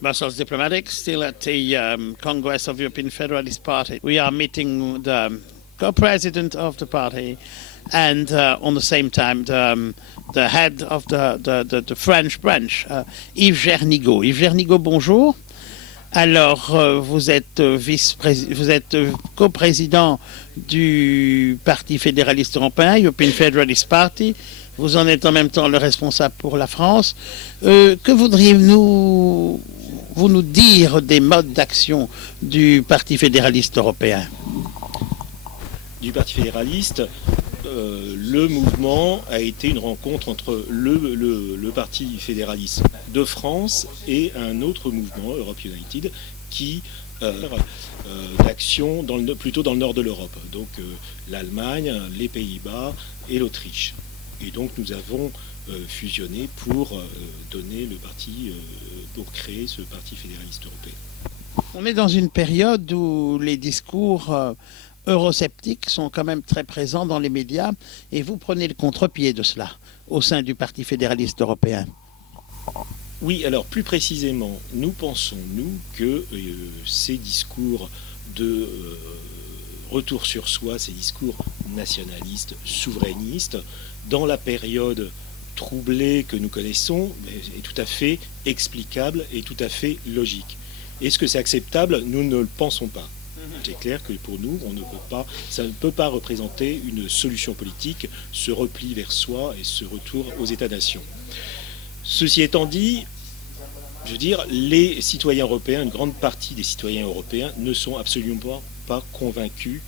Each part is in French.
Brussels diplomatic, still at the Congress of European Federalist Party. We are meeting the co-president of the party and on the same time the head of the French branch, Yves Jernigaud. Yves Jernigaud, bonjour. Alors, vous êtes co-président du Parti fédéraliste européen, European Federalist Party. Vous en êtes en même temps le responsable pour la France. Que voudriez-vous nous dire des modes d'action du Parti fédéraliste européen? Du Parti fédéraliste, le mouvement a été une rencontre entre le Parti fédéraliste de France et un autre mouvement, Europe United, qui d'action plutôt dans le nord de l'Europe, donc l'Allemagne, les Pays-Bas et l'Autriche. Et donc nous avons fusionné pour donner le parti, pour créer ce Parti fédéraliste européen. On est dans une période où les discours eurosceptiques sont quand même très présents dans les médias et vous prenez le contre-pied de cela au sein du Parti fédéraliste européen. Oui, alors plus précisément, nous pensons, que ces discours de retour sur soi, ces discours nationalistes, souverainistes, dans la période troublée que nous connaissons, est tout à fait explicable et tout à fait logique. Est-ce que c'est acceptable? Nous ne le pensons pas. C'est clair que pour nous, ça ne peut pas représenter une solution politique, ce repli vers soi et ce retour aux États-nations. Ceci étant dit, je veux dire, les citoyens européens, une grande partie des citoyens européens ne sont absolument pas convaincus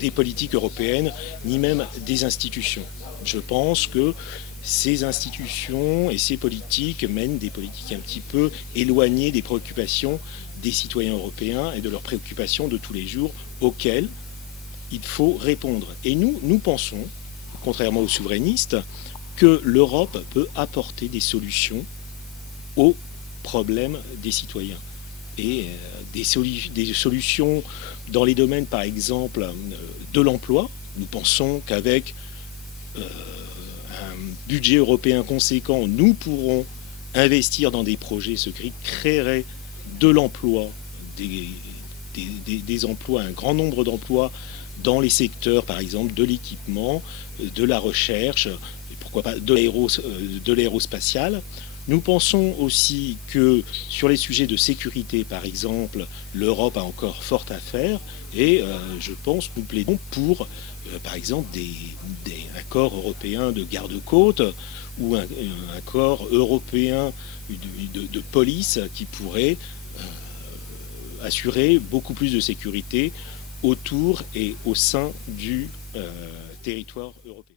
des politiques européennes, ni même des institutions. Je pense que ces institutions et ces politiques mènent des politiques un petit peu éloignées des préoccupations des citoyens européens et de leurs préoccupations de tous les jours auxquelles il faut répondre. Et nous pensons, contrairement aux souverainistes, que l'Europe peut apporter des solutions aux problèmes des citoyens. Et des solutions dans les domaines, par exemple, de l'emploi. Nous pensons qu'avec un budget européen conséquent, nous pourrons investir dans des projets, ce qui créerait de l'emploi, des emplois, un grand nombre d'emplois dans les secteurs, par exemple, de l'équipement, de la recherche, et pourquoi pas de l'aérospatial. Nous pensons aussi que sur les sujets de sécurité, par exemple, l'Europe a encore fort à faire et je pense que nous plaidons pour, par exemple, un corps européen de garde-côtes ou un corps européen de police qui pourrait assurer beaucoup plus de sécurité autour et au sein du territoire européen.